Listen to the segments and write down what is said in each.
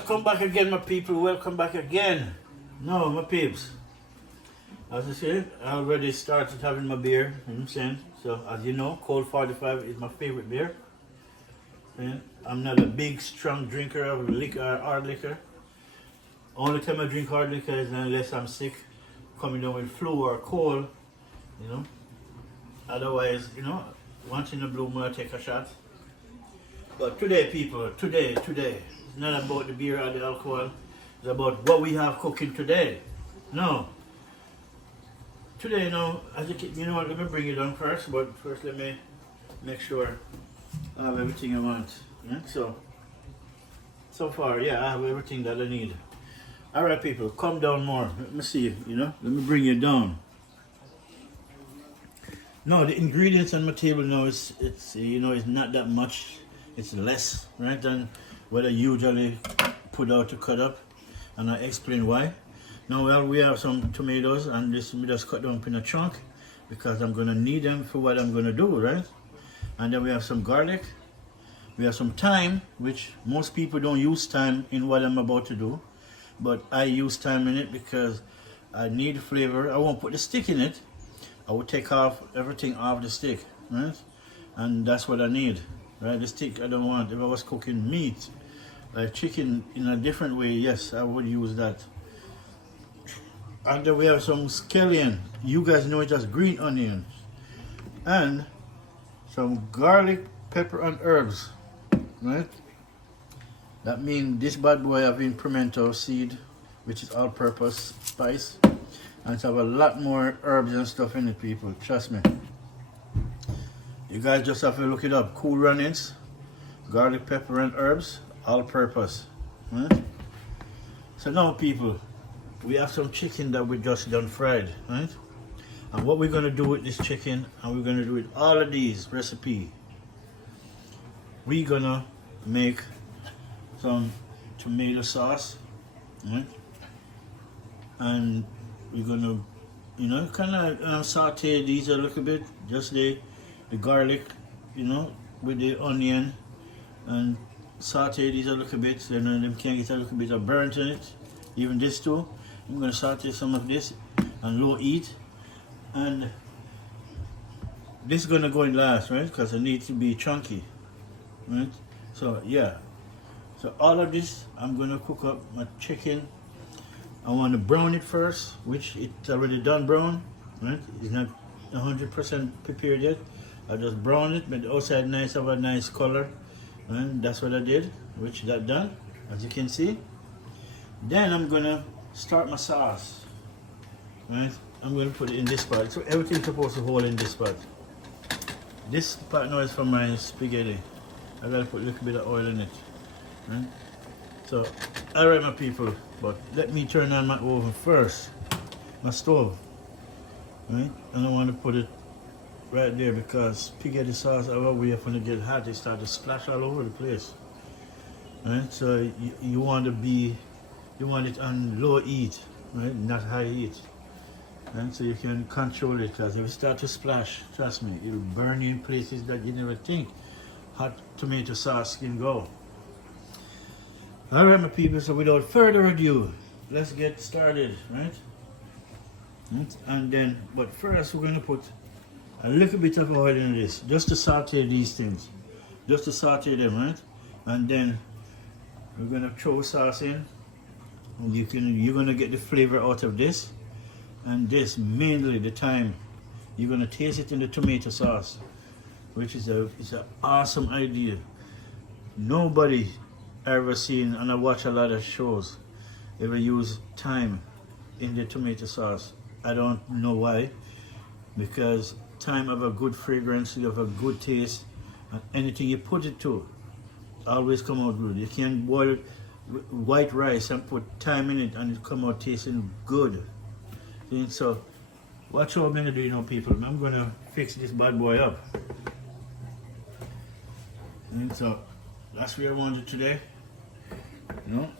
Welcome back again, my people. Welcome back again. No, my peeps. As I said, I already started having my beer. You know what I'm saying? So, as you know, Cold 45 is my favorite beer. And I'm not a big, strong drinker of liquor, hard liquor. Only time I drink hard liquor is unless I'm sick, coming down with flu or cold. You know. Otherwise, you know, once in a blue moon, I take a shot. But today, people, today, it's not about the beer or the alcohol. It's about what we have cooking today. No. Today, you know, you know what, let me bring it on first, but first let me make sure I have everything I want. Yeah? So far, yeah, I have everything that I need. Alright, people, come down more. Let me see, you know, let me bring you down. No, the ingredients on my table now it's you know, it's not that much. It's less, right, than what I usually put out to cut up, and I explain why. Now, well, we have some tomatoes, and this we just cut them in a chunk because I'm gonna need them for what I'm gonna do, right? And then we have some garlic, we have some thyme, which most people don't use thyme in what I'm about to do, but I use thyme in it because I need flavor. I won't put the stick in it. I will take off everything off the stick, right? And that's what I need. Right, the stick I don't want. If I was cooking meat, like chicken in a different way, yes, I would use that. And then we have some skellion. You guys know it as green onions. And some garlic, pepper, and herbs. Right? That means this bad boy having pimento seed, which is all-purpose spice. And it's have a lot more herbs and stuff in it, people. Trust me. You guys just have to look it up. Cool runnings, garlic, pepper, and herbs, all purpose. Right? So now, people, we have some chicken that we just done fried, right? And what we're gonna do with this chicken, and we're gonna do with all of these recipe, we're gonna make some tomato sauce, right? And we're gonna, you know, kind of saute these a little bit, just the garlic, you know, with the onion, and saute these a little bit so them can get a little bit of burnt in it. Even this too. I'm going to saute some of this and low heat, and this is going to go in last, right, because it needs to be chunky, right? So yeah, so all of this I'm going to cook up my chicken. I want to brown it first, which it's already done brown, right? It's not 100% prepared yet. I just brown it, but the outside nice, have a nice color, and that's what I did, which that done, as you can see. Then I'm gonna start my sauce, right? I'm gonna put it in this pot. So everything's supposed to hold in this pot. This pot now is for my spaghetti. I gotta put a little bit of oil in it, right? So, all right, my people, but let me turn on my oven first, my stove, right? And I want to put it right there because spaghetti sauce, however we have to get hot, it start to splash all over the place. Right? So you want it on low heat, right? Not high heat. Right? So you can control it, because if it start to splash, trust me, it'll burn you in places that you never think hot tomato sauce can go. Alright, my people, so without further ado, let's get started, right? And then, but first we're gonna put a little bit of oil in this, just to saute these things, just to saute them, right? And then we're gonna throw sauce in, and you're gonna get the flavor out of this, and this mainly the thyme. You're gonna taste it in the tomato sauce, which is it's an awesome idea. Nobody ever seen, and I watch a lot of shows, ever use thyme in the tomato sauce. I don't know why, because thyme have a good fragrance, you have a good taste, and anything you put it to always come out good. You can boil white rice and put thyme in it and it come out tasting good. So watch what I'm gonna do, you know, people. I'm gonna fix this bad boy up. And so that's what I wanted today. You know,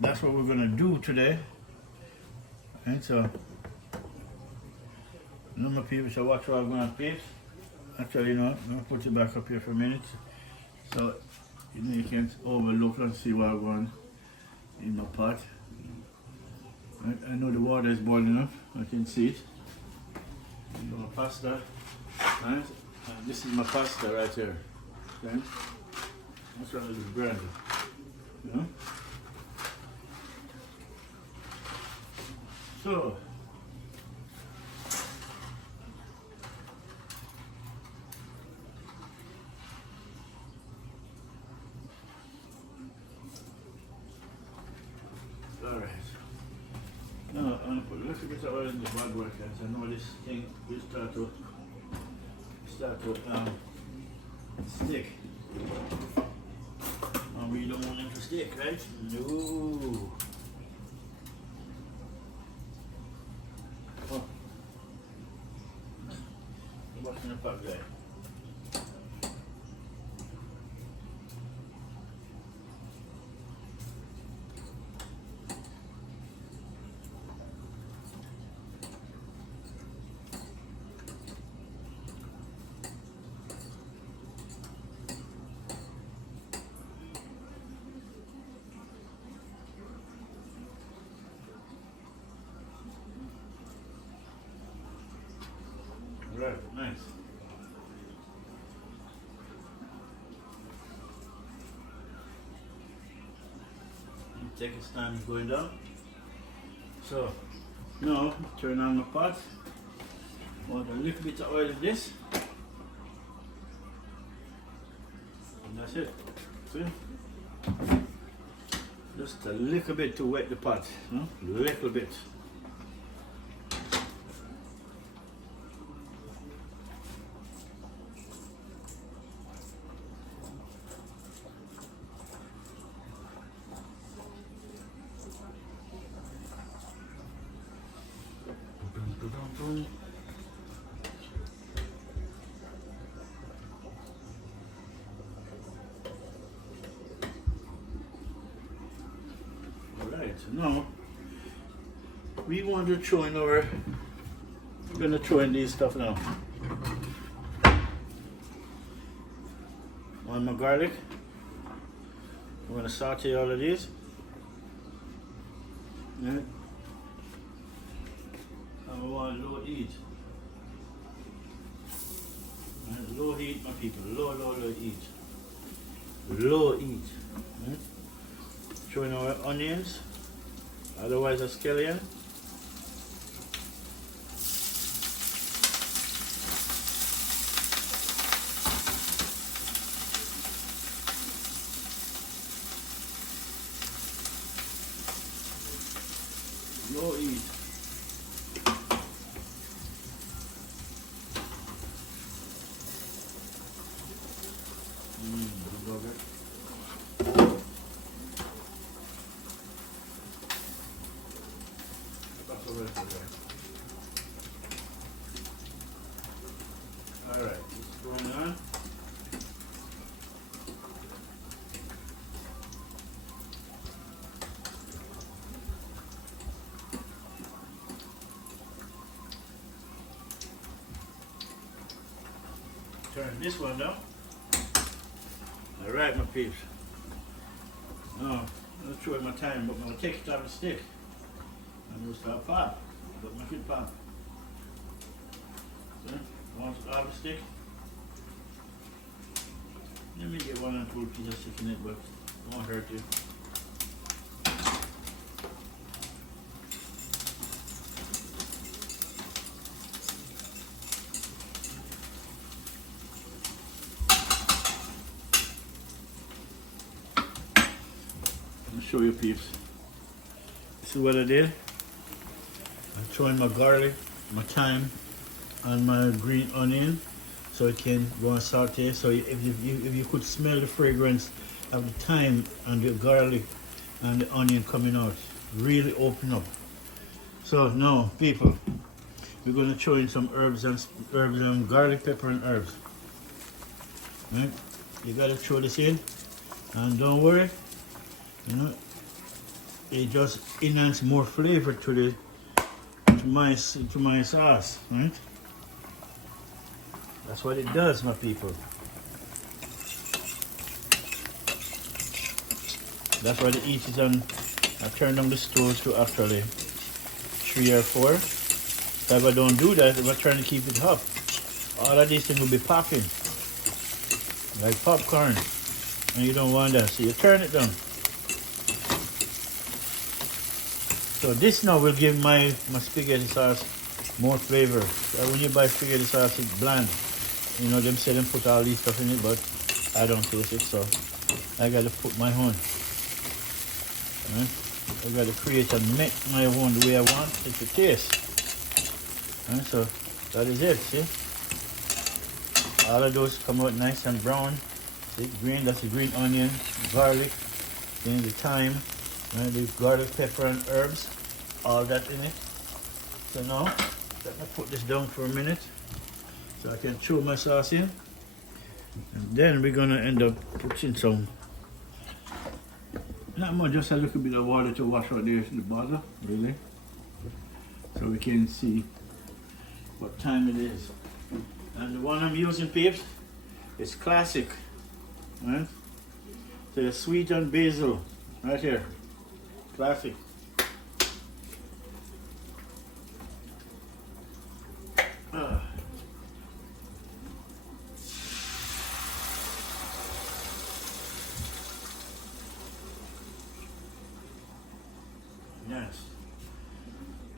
that's what we're gonna do today. And so no, my people, so watch what I'm going to paste. Actually, you know, I'm going to put it back up here for a minute. So You know, you can't overlook and see what I'm going in my pot. Right? I know the water is boiling up. I can see it. You know, my pasta. Right? And this is my pasta right here. Okay? That's what I do bread. You know? So, alright. Now I'm gonna put a little bit of oil in the bag work, I know this thing will start to stick. And we don't want it to stick, right? No. Oh. What's in the pot there? Right, nice. Take its time going down. So now turn on my pot. Want a little bit of oil in this. And that's it. See? Just a little bit to wet the pot. No? Little bit. Alright, now we want to throw in our, we're going to throw in these stuff now. On my garlic, we're going to saute all of these. Yeah. And we want low heat. And low heat, my people. Low heat. Low heat. Yeah. Throw in our onions, otherwise a skellion. Low heat. Good burger. That's all right there. Alright, it's going on. Turn this one down. Alright, my peeps. Now, I'm throw in my thyme, but I'm going to take it off the stick. And we'll start pop. But my feet pop. See? Once it off the stick. Let me get one and two pieces sticking it, but it won't hurt you. Show you peeps. This is what I did. I'm throwing my garlic, my thyme, and my green onion, so it can go and saute. So if you could smell the fragrance of the thyme and the garlic and the onion coming out, really open up. So now, people, we're going to throw in some herbs and garlic, pepper, and herbs. Right? You got to throw this in, and don't worry. You know, it just enhances more flavor to my sauce, right? That's what it does, my people. That's why the heat is on. I turn down the stove to actually 3 or 4. So if I don't do that, if I try to keep it up, all of these things will be popping like popcorn, and you don't want that. So you turn it down. So this now will give my spaghetti sauce more flavor. So when you buy spaghetti sauce, it's bland. You know, them say them put all these stuff in it, but I don't taste it, so I gotta put my own. Right? I gotta create and make my own the way I want it to taste. Right? So that is it, see? All of those come out nice and brown. See, green, that's the green onion, garlic, then the thyme, right? The garlic, pepper, and herbs, all that in it. So now, let me put this down for a minute so I can throw my sauce in. And then we're gonna end up putting some, not much, just a little bit of water to wash out the bottle, really. So we can see what time it is. And the one I'm using, peeps, is classic, right? So it's sweet and basil, right here, classic. Yes.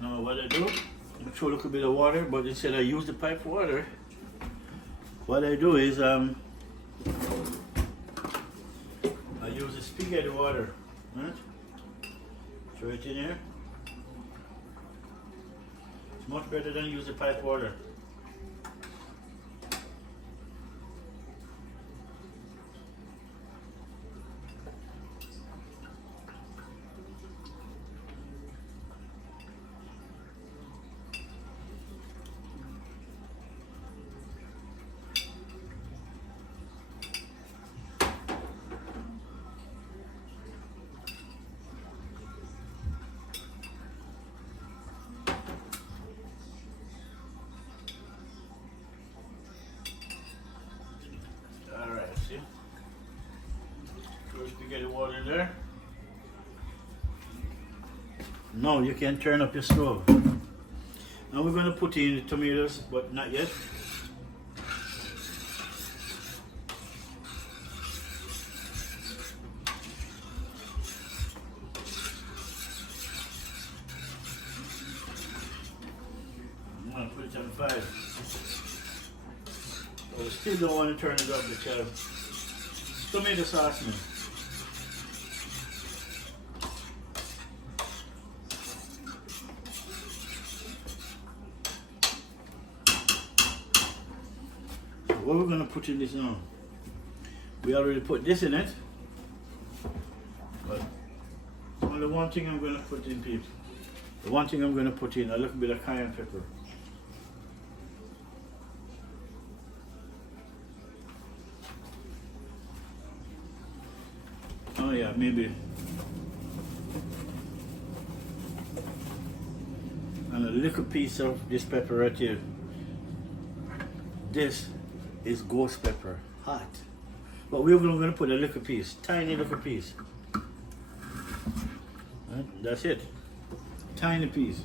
Now what I do, I throw a little bit of water, but instead I use the pipe water, what I do is I use the spaghetti water, right? Throw it in here. It's much better than use the pipe water. Spaghetti water in there. Now you can turn up your stove. Now we're going to put in the tomatoes, but not yet. I'm going to put it on 5. But I still don't want to turn it up because tomato sauce, man. What we're gonna put in this now? We already put this in it, but only one thing I'm gonna put in, people. The one thing I'm gonna put in a little bit of cayenne pepper. Oh yeah, maybe. And a little piece of this pepper right here. This is ghost pepper, hot. But we're going to put a little piece, tiny little piece. Right? That's it, tiny piece.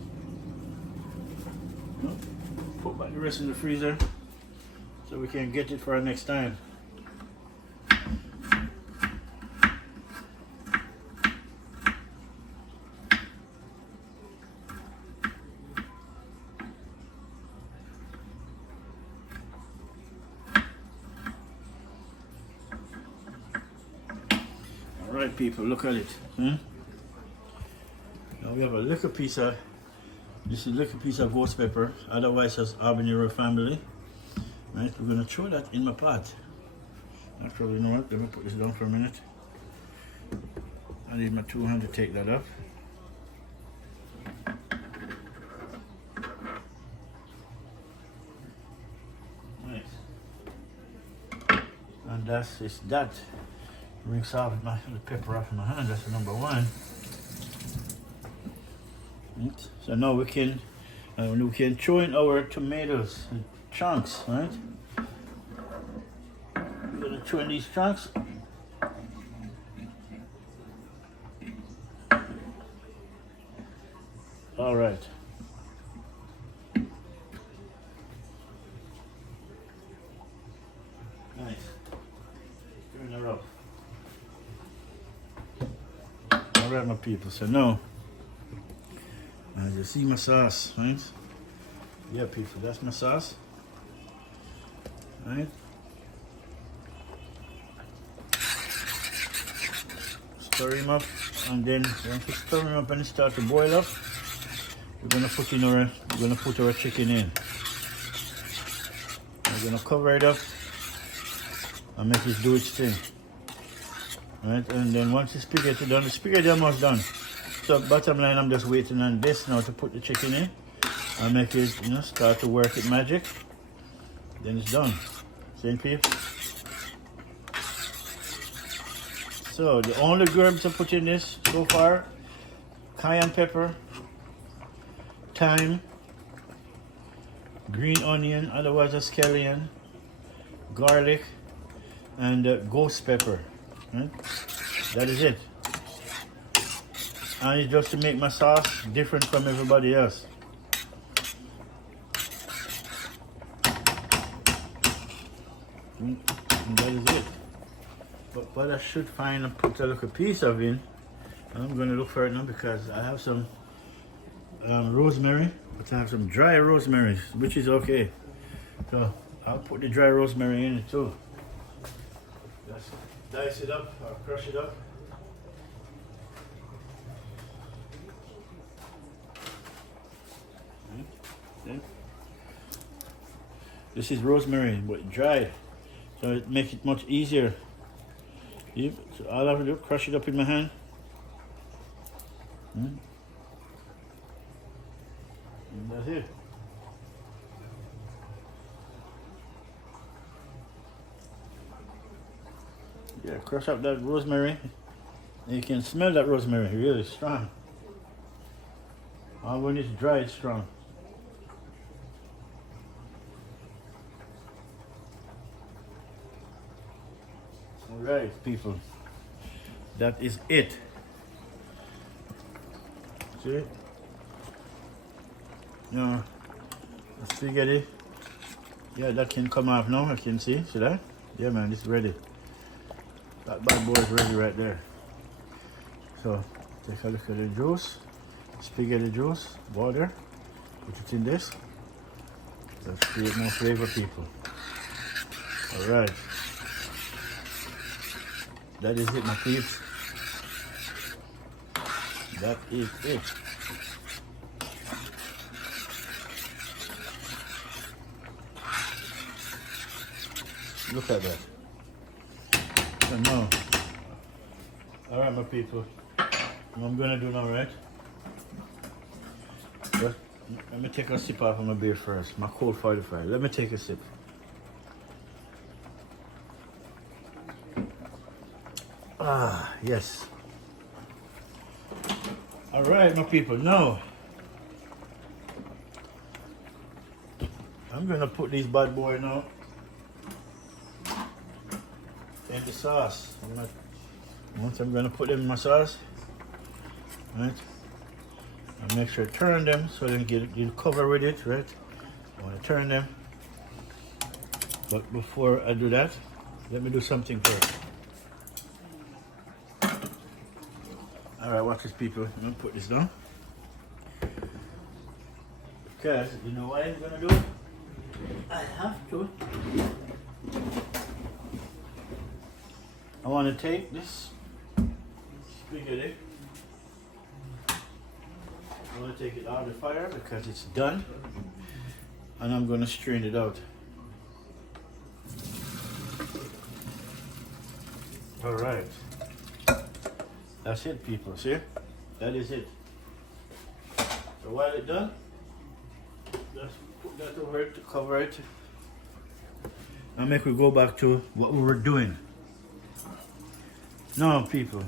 Put back the rest in the freezer so we can get it for our next time. Alright people, look at it. Now we have a little piece of, this is a little piece of ghost pepper, otherwise as habanero family. Right, we're going to throw that in my pot. Actually, you know what, let me put this down for a minute. I need my 2 hands to take that up. Nice. And that's just that. Rinse off the pepper off my hand, that's number 1. Right. So now we can throw in our tomatoes in chunks, right? We're gonna throw in these chunks. All right. Nice. Turn her up. All right, my people. So now, as you see my sauce, right? Yeah, people, that's my sauce. Right? Stir him up, and then once you stir him up and it start to boil up, we're gonna put our chicken in. We're gonna cover it up and make it do its thing. Right? And then once the spaghetti done, the spaghetti almost done. So bottom line, I'm just waiting on this now to put the chicken in and make it, start to work its magic. Then it's done. See, people? So the only herbs I put in this so far: cayenne pepper, thyme, green onion, otherwise a skellion, garlic, and ghost pepper. Right? That is it. And it's just to make my sauce different from everybody else. And that is it. But what I should find and put a little piece of in, and I'm going to look for it now because I have some rosemary, but I have some dry rosemary, which is okay. So I'll put the dry rosemary in it too. Just dice it up or crush it up. Okay. This is rosemary, but dry, so it makes it much easier. So all I have to do is crush it up in my hand. And that's it. Yeah, crush up that rosemary. And you can smell that rosemary, really strong. When it's dry, it's strong. Alright, people. That is it. See? Now, the spaghetti. Yeah, that can come off now, I can see. See that? Yeah, man, it's ready. That bad boy is ready right there. So, take a look at the juice. Spaghetti juice, water. Put it in this. Let's create more flavor, people. Alright. That is it, my peeps. That is it. Look at that. And now, all right, my people. What I'm gonna do now, right? Let me take a sip off of my beer first. My cold 45. Let me take a sip. Ah, yes. All right, my people. Now, I'm gonna put these bad boy now in the sauce. Once I'm gonna put them in my sauce, right? And make sure to turn them so they get cover with it, right? I want to turn them. But before I do that, let me do something first. Alright, watch this, people. I'm gonna put this down. Because you know what I'm gonna do? I have to. I want to take this spaghetti. I want to take it out of the fire because it's done. And I'm going to strain it out. Alright. That's it, people. See? That is it. So while it's done, just put that over it to cover it. Now make we go back to what we were doing. Now, people.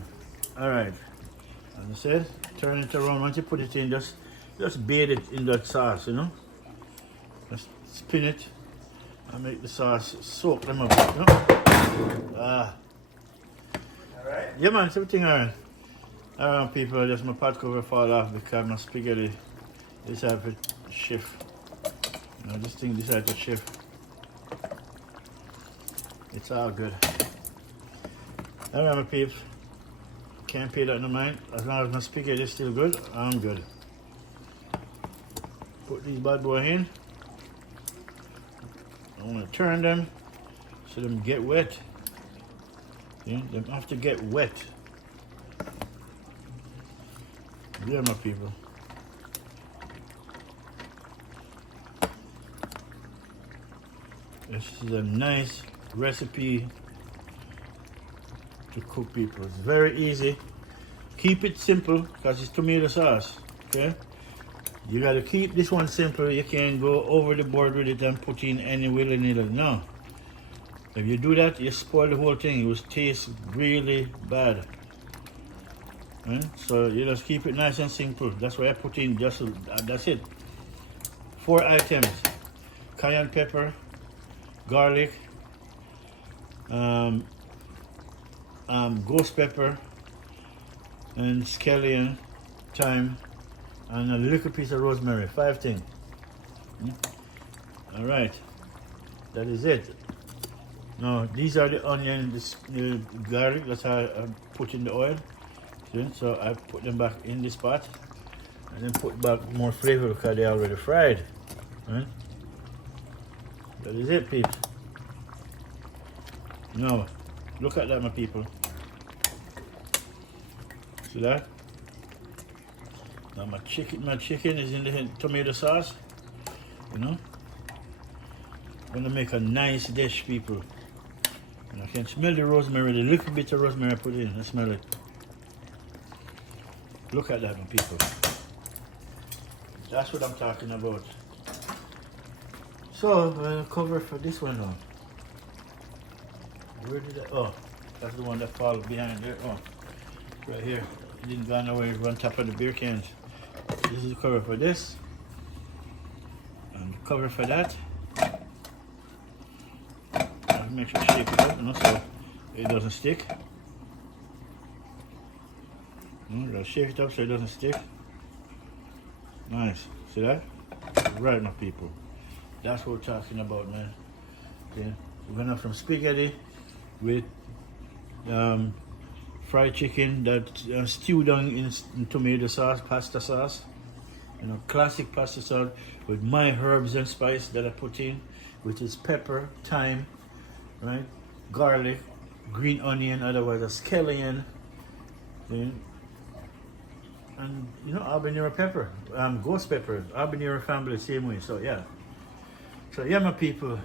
Alright. As I said, turn it around. Once you put it in, just bathe it in that sauce, you know? Just spin it and make the sauce soak them up, you know? Alright? Yeah, man, it's everything alright. Alright, people, just my pot cover fall off because my spaghetti This have to shift. You know, this thing decided to shift. It's all good. Alright, my peeps. Can't pay that no mind. As long as my spaghetti is still good, I'm good. Put these bad boy in. I want to turn them so them get wet. See? Them have to get wet. Yeah, my people. This is a nice recipe to cook, people. It's very easy. Keep it simple because it's tomato sauce. Okay? You gotta keep this one simple. You can't go over the board with it and put in any willy-nilly. No. If you do that, you spoil the whole thing. It will taste really bad. Right? So you just keep it nice and simple. That's why I put in just that's it. 4 items: cayenne pepper, garlic, ghost pepper, and skellion, thyme, and a little piece of rosemary. 5 things. All right, that is it. Now these are the onion, the garlic that I put in the oil. See? So I put them back in this pot, and then put back more flavor because they're already fried. Right? That is it, peeps. Now look at that, my people. See that? Now my chicken is in the tomato sauce. You know, I'm gonna make a nice dish, people. And I can smell the rosemary, the little bit of rosemary I put in. I smell it. Look at that, my people. That's what I'm talking about. So I'll cover for this one now. Where did I? Oh, that's the one that falls behind there. Oh, right here. It didn't go nowhere. It's on top of the beer cans. This is the cover for this, and the cover for that. I'll make sure to shake it up, you know, so it doesn't stick. I'll shake it up so it doesn't stick. Nice. See that? Right, my people. That's what we're talking about, man. Okay. We're gonna have some spaghetti with fried chicken that stewed down in tomato sauce, pasta sauce. You know, classic pasta sauce with my herbs and spice that I put in, which is pepper, thyme, right, garlic, green onion, otherwise a skellion, okay? And you know, habanero pepper, ghost pepper, habanero family, same way. So yeah, my people,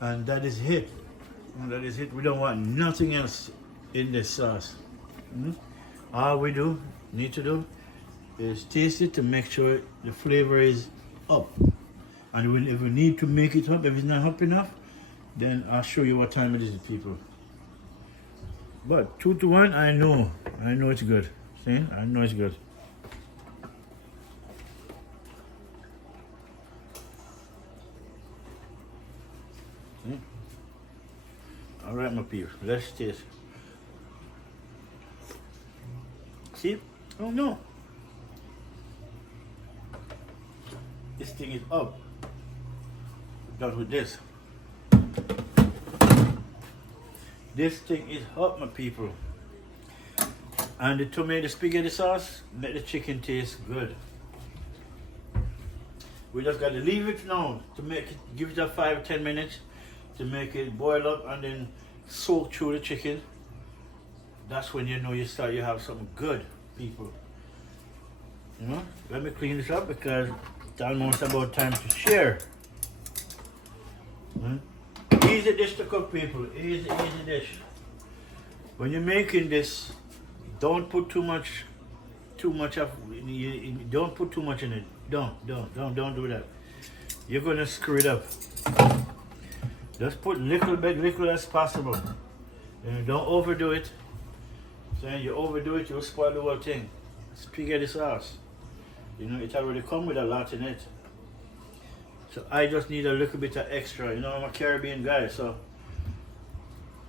and that is it. And that is it. We don't want nothing else in this sauce. All we need to do is taste it to make sure the flavor is up. And if we need to make it up, if it's not up enough, then I'll show you what time it is, people. But 2 to 1, I know it's good. See, I know it's good. See? All right, my people, let's taste. See? Oh no. This thing is up. Done with this. This thing is up, my people. And the tomato spaghetti sauce make the chicken taste good. We just got to leave it now to make it, give it a 5-10 minutes to make it boil up and then soak through the chicken. That's when you know you have something good, people. You know, let me clean this up because it's almost about time to share. Easy dish to cook, people. Easy dish. When you're making this, don't put too much of. Don't put too much in it. Don't do that. You're gonna screw it up. Just put little as possible. And don't overdo it. So you overdo it, you'll spoil the whole thing. Spaghetti sauce. You know, it already comes with a lot in it. So I just need a little bit of extra. You know, I'm a Caribbean guy, so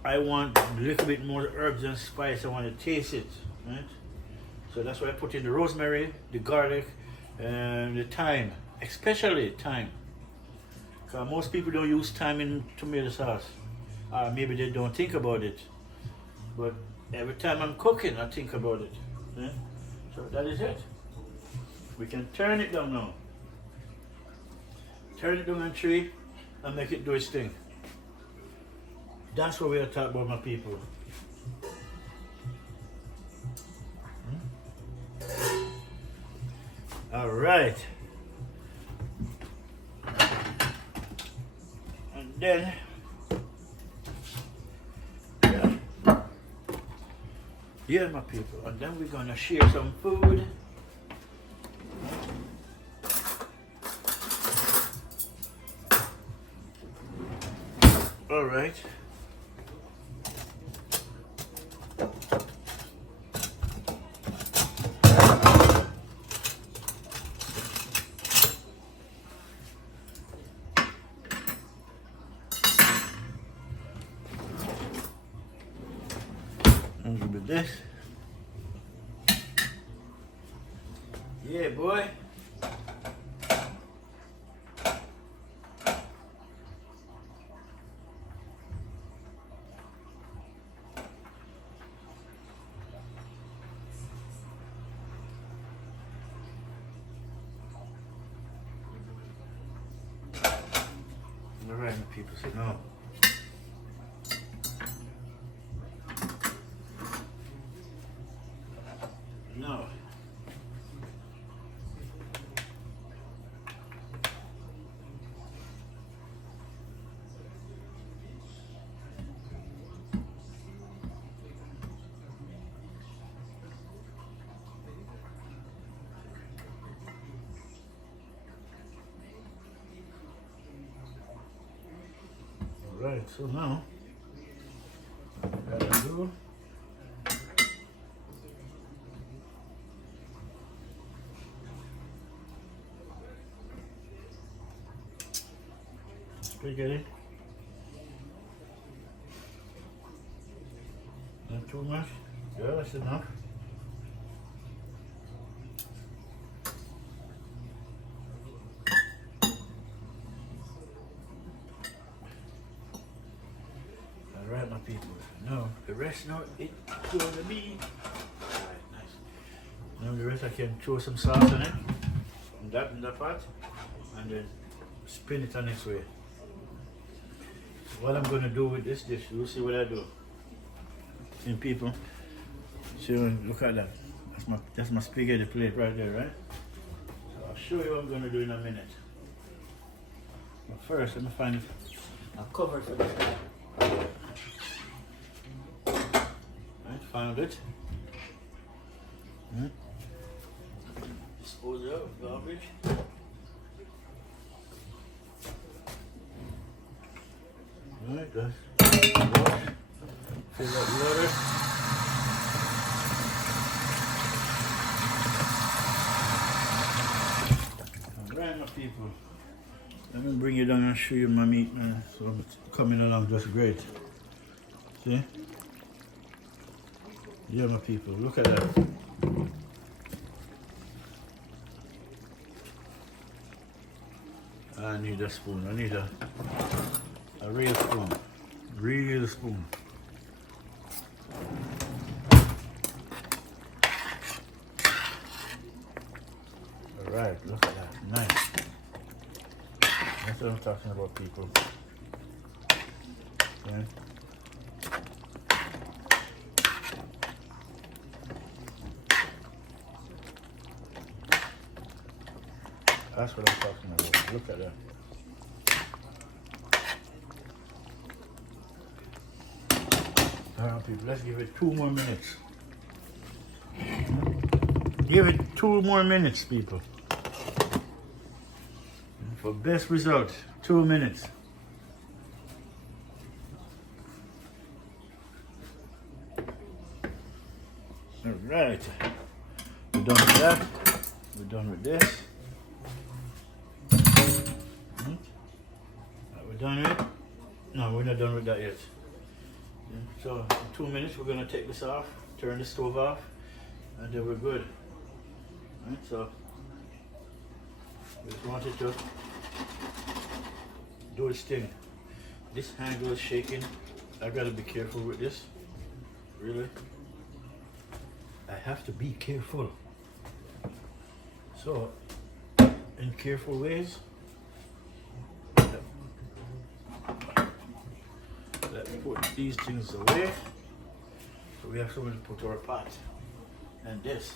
I want a little bit more herbs and spice. I want to taste it, right? So that's why I put in the rosemary, the garlic, and the thyme, especially thyme. Because most people don't use thyme in tomato sauce. Or maybe they don't think about it. But every time I'm cooking, I think about it. Yeah? So that is it. We can turn it down now. Turn it down on 3 and make it do its thing. That's what we're talking about, my people. All right. And then, yeah, my people. And then we're gonna share some food. All right. And with this. Yeah, boy. All right, my people, say no. No. All right, so now, gotta do. Spaghetti. Not too much. Yeah, that's enough. All right, my people. Now the rest now it's gonna be. All right, nice. Now the rest I can throw some sauce on it, from that in the pot, and then spin it on its way. What I'm gonna do with this dish, you'll see what I do. See, people, so look at that. That's my spaghetti plate right there, right? So I'll show you what I'm gonna do in a minute. But first, let me find a cover for this guy. Right, found it. Dispose it of garbage. Alright, guys. Fill that water. Alright, my people. Let me bring you down and show you my meat, man. So it's coming along just great. See? Yeah, my people. Look at that. I need a spoon. I need a real spoon. Real spoon. Alright, look at that. Nice. That's what I'm talking about, people. Okay. That's what I'm talking about. Look at that. Alright, people, let's give it 2 more minutes. Give it 2 more minutes, people. For best result, 2 minutes. Alright. We're done with that. We're done with this. We're done with it? No, we're not done with that yet. So in 2 minutes we're gonna take this off, turn the stove off, and then we're good. Right, so Just want it to do its thing. This handle is shaking. I gotta be careful with this. Really. I have to be careful. So, in careful ways, let's put these things away. So we have somewhere to put our pot. And this,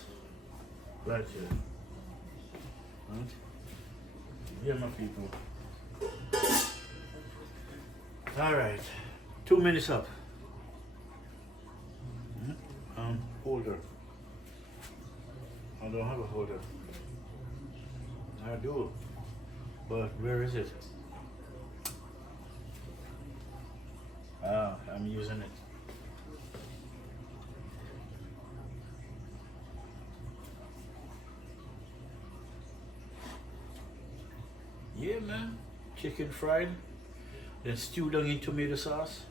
right here. Right? Here, my people. All right, 2 minutes up. Holder. I don't have a holder. I do, but where is it? Ah, I'm using it. Yeah, man. Chicken fried, then stewed down in tomato sauce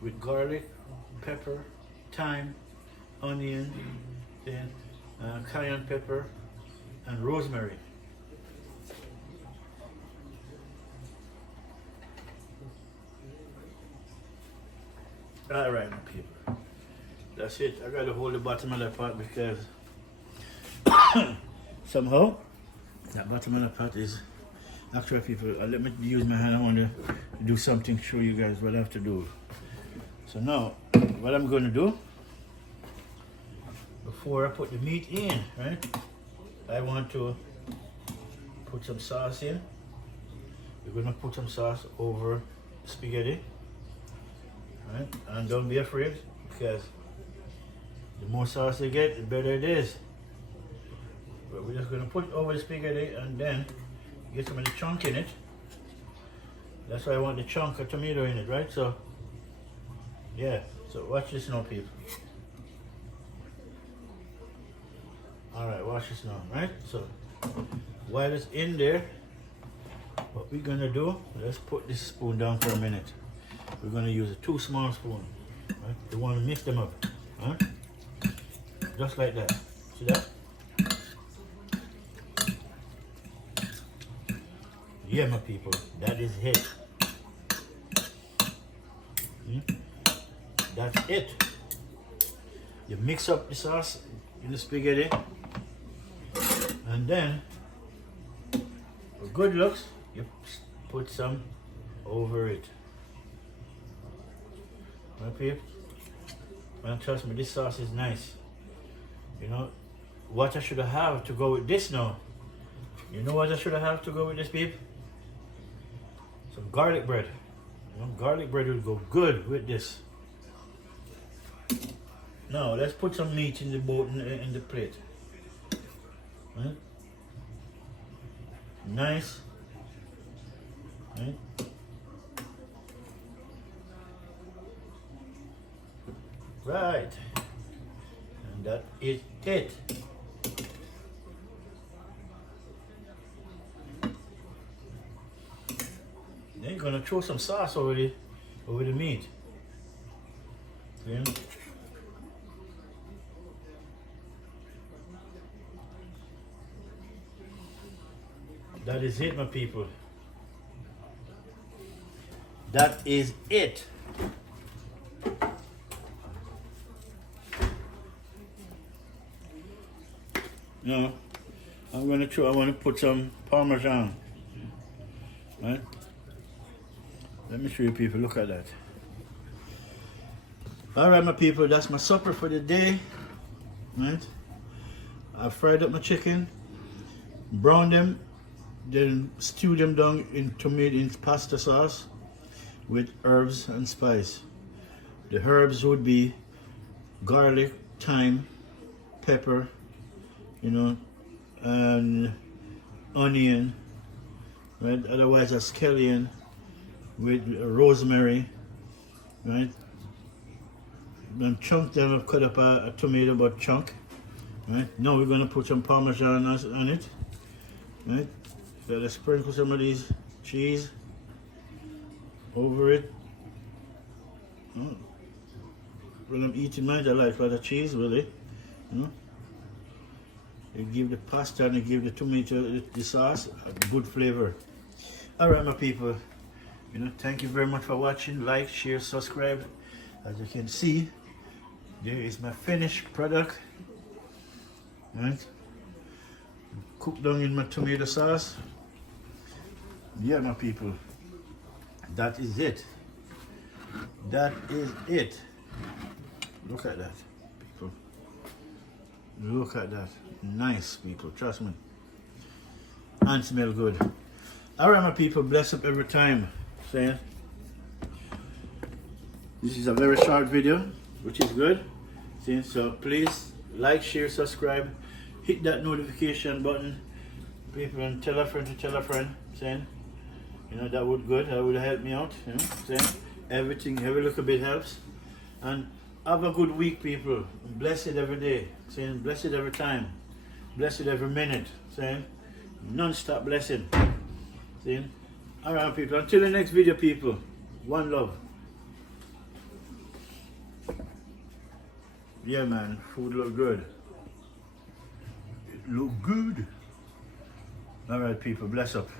with garlic, pepper, thyme, onion, then cayenne pepper, and rosemary. All right, my people. That's it. I gotta hold the bottom of that pot because somehow that bottom of the pot is actually, people. Let me use my hand. I want to do something. Show you guys what I have to do. So now, what I'm going to do before I put the meat in, right? I want to put some sauce in. We're going to put some sauce over spaghetti, right? And don't be afraid because the more sauce you get, the better it is. But we're just going to put it over the spaghetti and then get some of the chunk in it. That's why I want the chunk of tomato in it, right? So, yeah. So watch this now, people. All right, watch this now, right? So, while it's in there, what we're gonna do, let's put this spoon down for a minute. We're gonna use a 2 small spoons, right? You want to mix them up, huh? Just like that. See that? Yeah, my people, that is it. That's it. You mix up the sauce in the spaghetti, and then, for good looks, you put some over it. My people, and trust me, this sauce is nice. You know what I should have to go with this now? You know what I should have to go with this, people? Some garlic bread. You know, garlic bread will go good with this. Now let's put some meat in the bowl in the plate. Right? Nice. Right? Right. And that is it. Then you're gonna throw some sauce over the meat. See? That is it, my people. That is it. Now, I want to put some Parmesan. Right? Let me show you people, look at that. Alright, my people, that's my supper for the day. Right? I fried up my chicken, browned them, then stew them down in pasta sauce with herbs and spice. The herbs would be garlic, thyme, pepper, you know, and onion, right? Otherwise a skellion with rosemary, right? Then chunk them, I've cut up a tomato, but chunk, right? Now we're gonna put some Parmesan on it, right? So let's sprinkle some of these cheese over it. Oh. When I'm eating mine, I like a lot of cheese, really. You know? It give the pasta and it give the tomato, the sauce, a good flavor. Alright my people, you know, thank you very much for watching. Like, share, subscribe. As you can see, there is my finished product. Right? Cooked down in my tomato sauce. Yeah my people, that is it. That is it. Look at that, people. Look at that. Nice, people. Trust me. And smell good. Alright, my people. Bless up every time. Saying. This is a very short video, which is good. See? So please like, share, subscribe. Hit that notification button. People, and tell a friend to tell a friend. Saying. You know, that would good. That would help me out. You know, saying. Everything, every little bit helps. And have a good week, people. Bless it every day. Saying, bless it every time. Bless it every minute. Saying, non-stop blessing. Saying, alright, people. Until the next video, people. One love. Yeah, man. Food look good. It look good. Alright, people. Bless up.